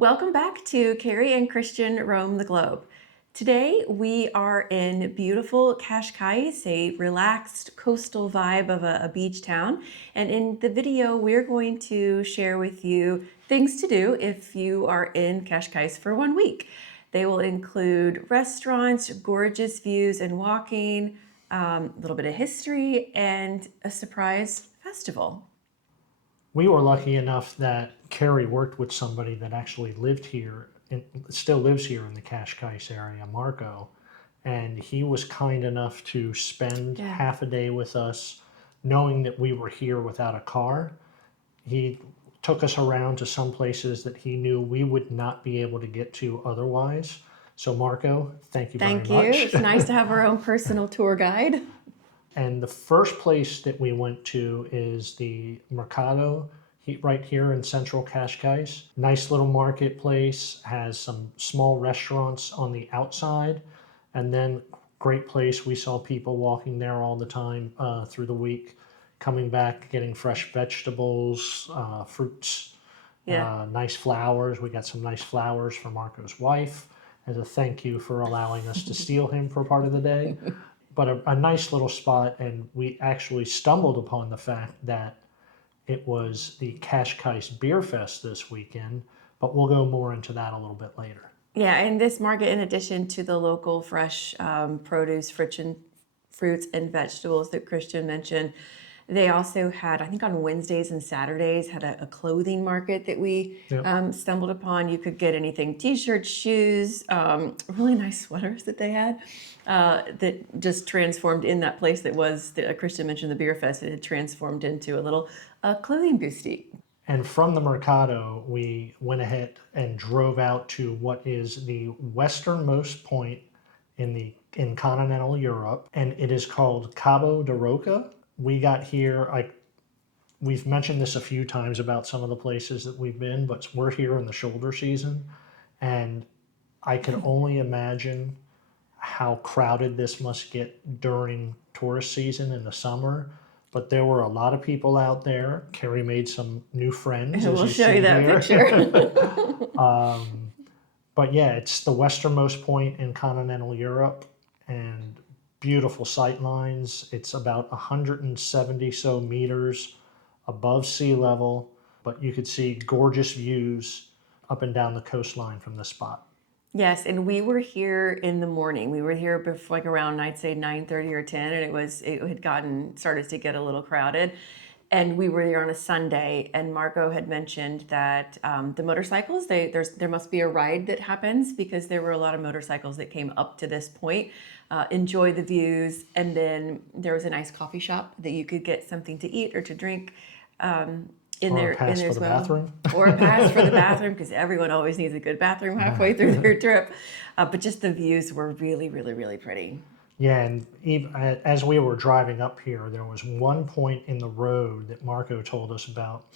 Welcome back to Carrie and Christian Roam the Globe. Today we are in beautiful Cascais, a relaxed coastal vibe of a beach town. And in the video, we're going to share with you things to do if you are in Cascais for 1 week. They will include restaurants, gorgeous views and walking, a little bit of history, and a surprise festival. We were lucky enough that Carrie worked with somebody that actually lived here and still lives here in the Cascais area, Marco. And he was kind enough to spend half a day with us, knowing that we were here without a car. He took us around to some places that he knew we would not be able to get to otherwise. So Marco, thank you very much. Thank you. It's nice to have our own personal tour guide. And the first place that we went to is the Mercado, right here in central Cascais. Nice little marketplace, has some small restaurants on the outside, and then great place. We saw people walking there all the time through the week, coming back, getting fresh vegetables, fruits, nice flowers. We got some nice flowers for Marco's wife as a thank you for allowing us to steal him for part of the day. But a nice little spot, and we actually stumbled upon the fact that it was the Cascais Beer Fest this weekend, but we'll go more into that a little bit later. Yeah, and this market, in addition to the local fresh produce, fruits and vegetables that Christian mentioned, they also had, I think on Wednesdays and Saturdays, had a clothing market that we stumbled upon. You could get anything, t-shirts, shoes, really nice sweaters that they had that just transformed in that place that was, Christian mentioned the beer fest, it had transformed into a little clothing boutique. And from the Mercado, we went ahead and drove out to what is the westernmost point in continental Europe, and it is called Cabo de Roca. We got here, we've mentioned this a few times about some of the places that we've been, but we're here in the shoulder season, and I can only imagine how crowded this must get during tourist season in the summer. But there were a lot of people out there. Carrie made some new friends. We'll show you that picture. But yeah, it's the westernmost point in continental Europe, and beautiful sight lines. It's about 170 so meters above sea level, but you could see gorgeous views up and down the coastline from this spot. Yes, and we were here in the morning. We were here before, like around, I'd say 9:30 or 10, and it had started to get a little crowded. And we were there on a Sunday, and Marco had mentioned that the motorcycles, there must be a ride that happens because there were a lot of motorcycles that came up to this point, enjoy the views, and then there was a nice coffee shop that you could get something to eat or to drink in there as well. Bathroom. Or a pass for the bathroom, because everyone always needs a good bathroom halfway through their trip. But just the views were really, really, really pretty. Yeah, and even as we were driving up here, there was one point in the road that Marco told us about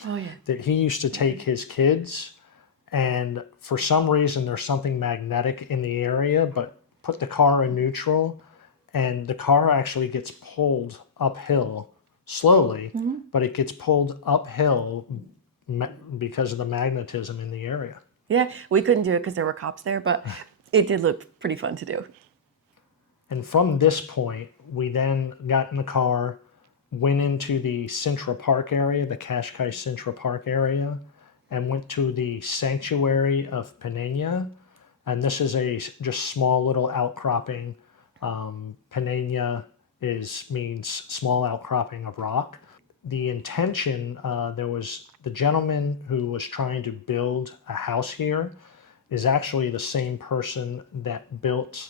that he used to take his kids, and for some reason there's something magnetic in the area, but put the car in neutral, and the car actually gets pulled uphill slowly, but it gets pulled uphill because of the magnetism in the area. Yeah, we couldn't do it because there were cops there, but it did look pretty fun to do. And from this point, we then got in the car, went into the Sintra Park area, the Cascais Central Park area, and went to the sanctuary of Peninha. And this is a just small little outcropping. Peninha means small outcropping of rock. The intention, there was the gentleman who was trying to build a house here is actually the same person that built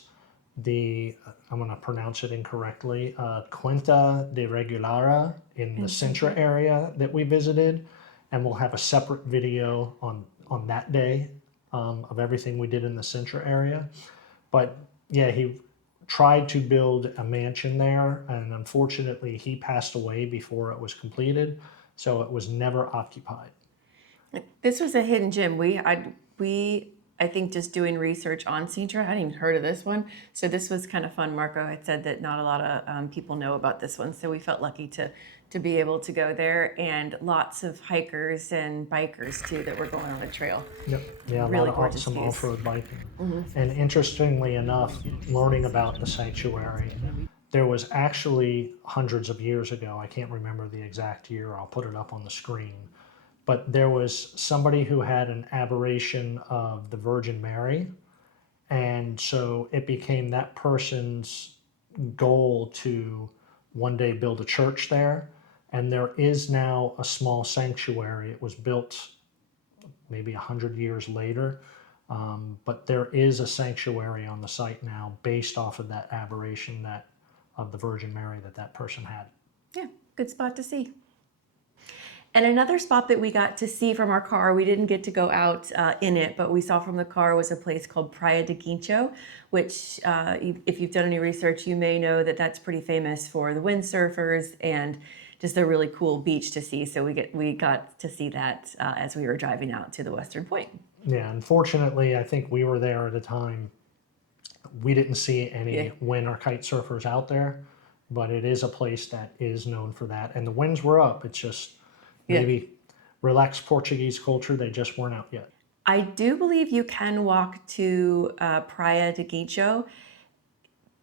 I'm going to pronounce it incorrectly, Quinta de Regulara in the Sintra area that we visited. And we'll have a separate video on that day of everything we did in the Sintra area. But yeah, he tried to build a mansion there, and unfortunately he passed away before it was completed, so it was never occupied. This was a hidden gem. I think just doing research on Sintra, I hadn't even heard of this one. So this was kind of fun. Marco had said that not a lot of people know about this one. So we felt lucky to be able to go there, and lots of hikers and bikers too that were going on the trail. Yep. Yeah, a Really lot of gorgeous some views. off-road biking. And interestingly enough, learning about the sanctuary, there was actually hundreds of years ago, I can't remember the exact year, I'll put it up on the screen, but there was somebody who had an aberration of the Virgin Mary, and so it became that person's goal to one day build a church there. And there is now a small sanctuary. It was built maybe 100 years later, but there is a sanctuary on the site now based off of that aberration that of the Virgin Mary that person had. Yeah, good spot to see. And another spot that we got to see from our car, we didn't get to go out in it, but we saw from the car was a place called Praia de Guincho, which if you've done any research, you may know that that's pretty famous for the windsurfers and just a really cool beach to see. So we got to see that as we were driving out to the western point. Yeah, unfortunately, I think we were there at a time. We didn't see any wind or kite surfers out there, but it is a place that is known for that. And the winds were up. It's just maybe relaxed Portuguese culture. They just weren't out yet. I do believe you can walk to Praia de Guincho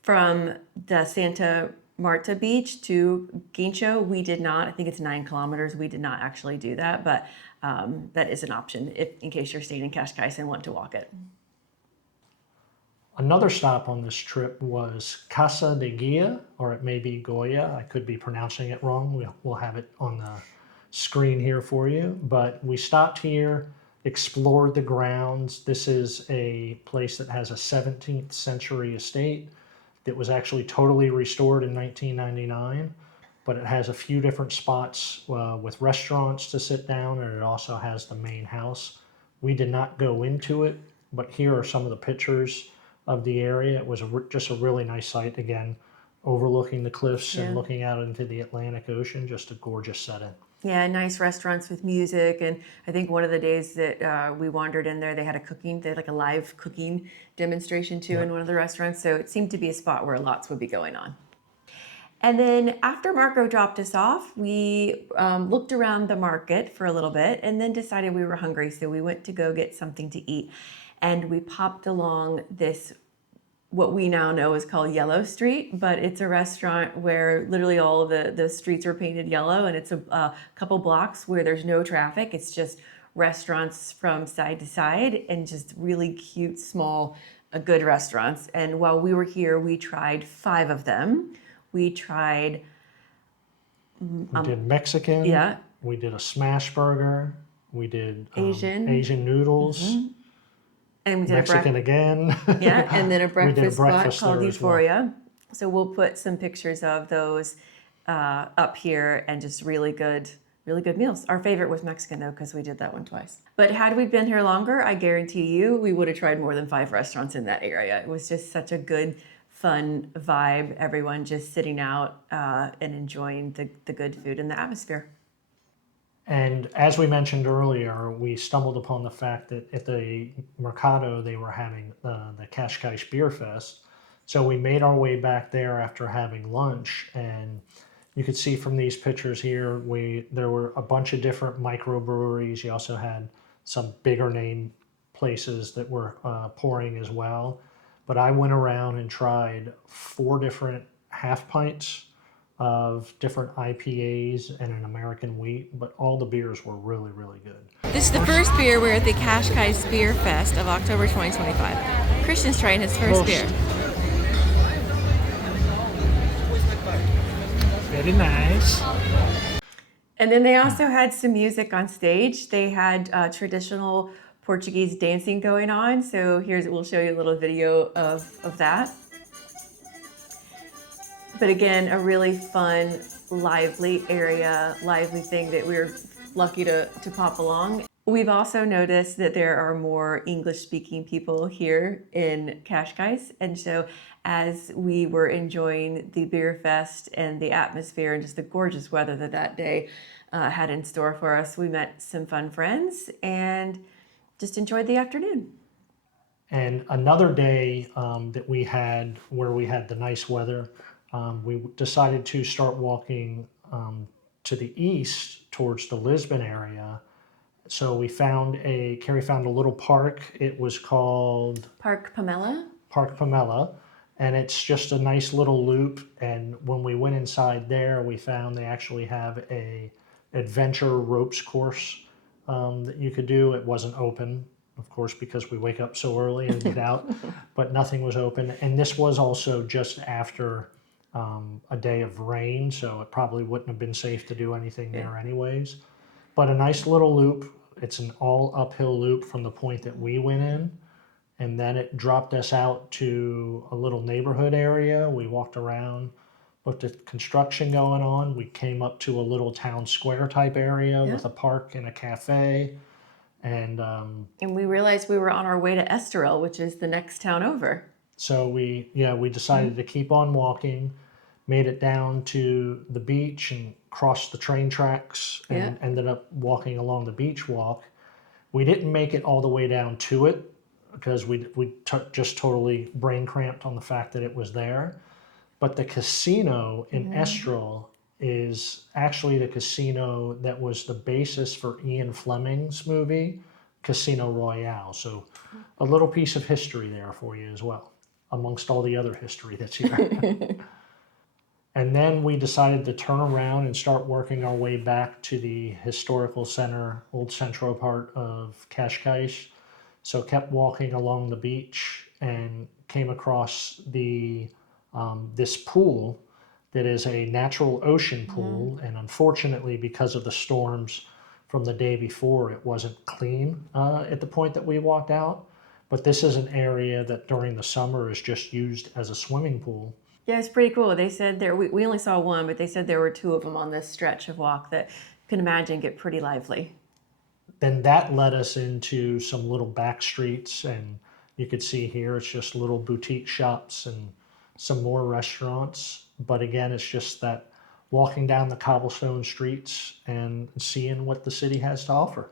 from the Santa Marta beach to Guincho. We did not. I think it's 9 kilometers. We did not actually do that, but that is an option in case you're staying in Cascais and want to walk it. Another stop on this trip was Casa de Guia, or it may be Goya. I could be pronouncing it wrong. We'll have it on the screen here for you. But we stopped here, explored the grounds. This is a place that has a 17th century estate that was actually totally restored in 1999. But it has a few different spots with restaurants to sit down, and it also has the main house. We did not go into it, but here are some of the pictures of the area. It was just a really nice site, again, overlooking the cliffs and looking out into the Atlantic Ocean. Just a gorgeous setting. Yeah, nice restaurants with music, and I think one of the days that we wandered in there, they had a live cooking demonstration too in one of the restaurants. So it seemed to be a spot where lots would be going on. And then after Marco dropped us off, we looked around the market for a little bit and then decided we were hungry. So we went to go get something to eat. And we popped along this, what we now know is called Yellow Street, but it's a restaurant where literally all of the streets are painted yellow, and it's a couple blocks where there's no traffic. It's just restaurants from side to side and just really cute, small, good restaurants. And while we were here, we tried 5 of them. We tried... We did Mexican. Yeah. We did a smash burger. We did Asian noodles. And we did Mexican again. Yeah, and then a breakfast spot called there Euphoria. So we'll put some pictures of those up here, and just really good meals. Our favorite was Mexican though, because we did that one twice. But had we been here longer, I guarantee you we would have tried more than 5 restaurants in that area. It was just such a good, fun vibe. Everyone just sitting out and enjoying the good food and the atmosphere. And as we mentioned earlier, we stumbled upon the fact that at the Mercado, they were having the Cascais Beer Fest. So we made our way back there after having lunch. And you could see from these pictures here, there were a bunch of different microbreweries. You also had some bigger name places that were pouring as well. But I went around and tried 4 different half pints of different IPAs and an American wheat, but all the beers were really, really good. This is the first beer. We're at the Cascais Beer Fest of October 2025. Christian's trying his first beer. Very nice. And then they also had some music on stage. They had traditional Portuguese dancing going on. So we'll show you a little video of that. But again, a really fun, lively area, lively thing that we were lucky to pop along. We've also noticed that there are more English-speaking people here in Cascais. And so as we were enjoying the beer fest and the atmosphere and just the gorgeous weather that day had in store for us, we met some fun friends and just enjoyed the afternoon. And another day that we had where we had the nice weather, we decided to start walking to the east towards the Lisbon area. So Carrie found a little park. It was called Park Palmela. Park Palmela, and it's just a nice little loop. And when we went inside there, we found they actually have a adventure ropes course that you could do. It wasn't open, of course, because we wake up so early and get out, but nothing was open. And this was also just after a day of rain, so it probably wouldn't have been safe to do anything there anyways. But a nice little loop. It's an all uphill loop from the point that we went in. And then it dropped us out to a little neighborhood area. We walked around, looked at construction going on. We came up to a little town square type area with a park and a cafe. And we realized we were on our way to Estoril, which is the next town over. so we decided to keep on walking, made it down to the beach and crossed the train tracks and ended up walking along the beach walk. We didn't make it all the way down to it because we just totally brain cramped on the fact that it was there. But the casino in Estoril is actually the casino that was the basis for Ian Fleming's movie, Casino Royale. So a little piece of history there for you as well, amongst all the other history that's here. And then we decided to turn around and start working our way back to the historical center, old central part of Cascais. So kept walking along the beach and came across this pool that is a natural ocean pool. And unfortunately, because of the storms from the day before, it wasn't clean at the point that we walked out. But this is an area that during the summer is just used as a swimming pool. Yeah, it's pretty cool. They said we only saw one, but they said there were two of them on this stretch of walk that you can imagine get pretty lively. Then that led us into some little back streets, and you could see here it's just little boutique shops and some more restaurants. But again, it's just that walking down the cobblestone streets and seeing what the city has to offer.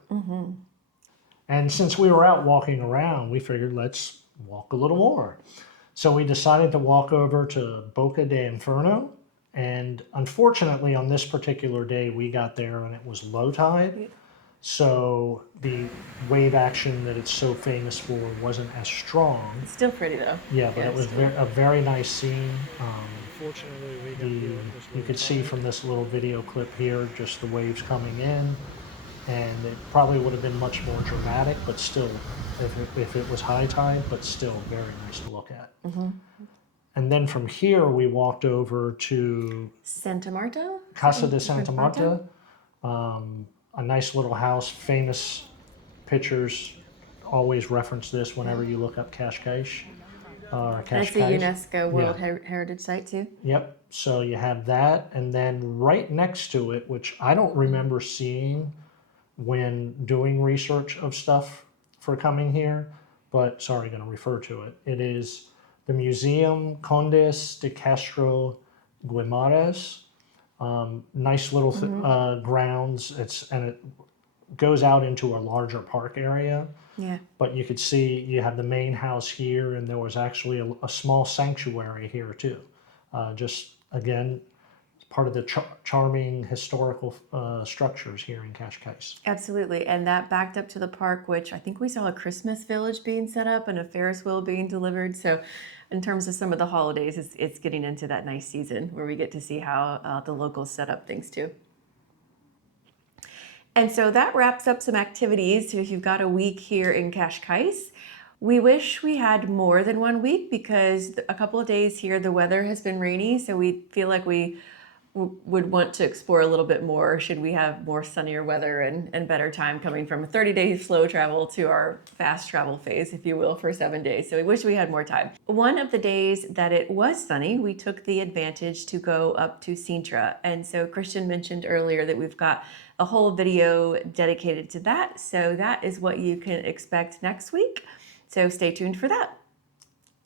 And since we were out walking around, we figured let's walk a little more. So we decided to walk over to Boca de Inferno. And unfortunately, on this particular day, we got there and it was low tide. So the wave action that it's so famous for wasn't as strong. It's still pretty though. Yeah, but it was a very nice scene. Unfortunately, you could see from this little video clip here just the waves coming in. And it probably would have been much more dramatic, but still, if it was high tide, but still very nice to look at. And then from here, we walked over to Santa Marta? Casa de Santa Maria, a nice little house, famous pictures. Always reference this whenever you look up Cascais. That's a UNESCO World Heritage Site too. Yep. So you have that, and then right next to it, which I don't remember seeing when doing research of stuff for coming here, but sorry, going to refer to it. It is the Museum Condes de Castro Guimaraes. Nice little grounds. It goes out into a larger park area. Yeah. But you could see you have the main house here, and there was actually a small sanctuary here too. Just again, part of the charming historical structures here in Cascais. Absolutely. And that backed up to the park, which I think we saw a Christmas village being set up and a Ferris wheel being delivered. So in terms of some of the holidays, it's getting into that nice season where we get to see how the locals set up things too. And so that wraps up some activities. So if you've got a week here in Cascais, we wish we had more than 1 week because a couple of days here, the weather has been rainy. So we feel like we would want to explore a little bit more should we have more sunnier weather and better time coming from a 30-day slow travel to our fast travel phase, if you will, for 7 days. So we wish we had more time. One of the days that it was sunny, we took the advantage to go up to Sintra. And so Christian mentioned earlier that we've got a whole video dedicated to that. So that is what you can expect next week. So stay tuned for that.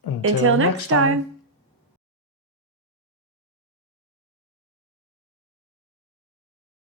Until next time.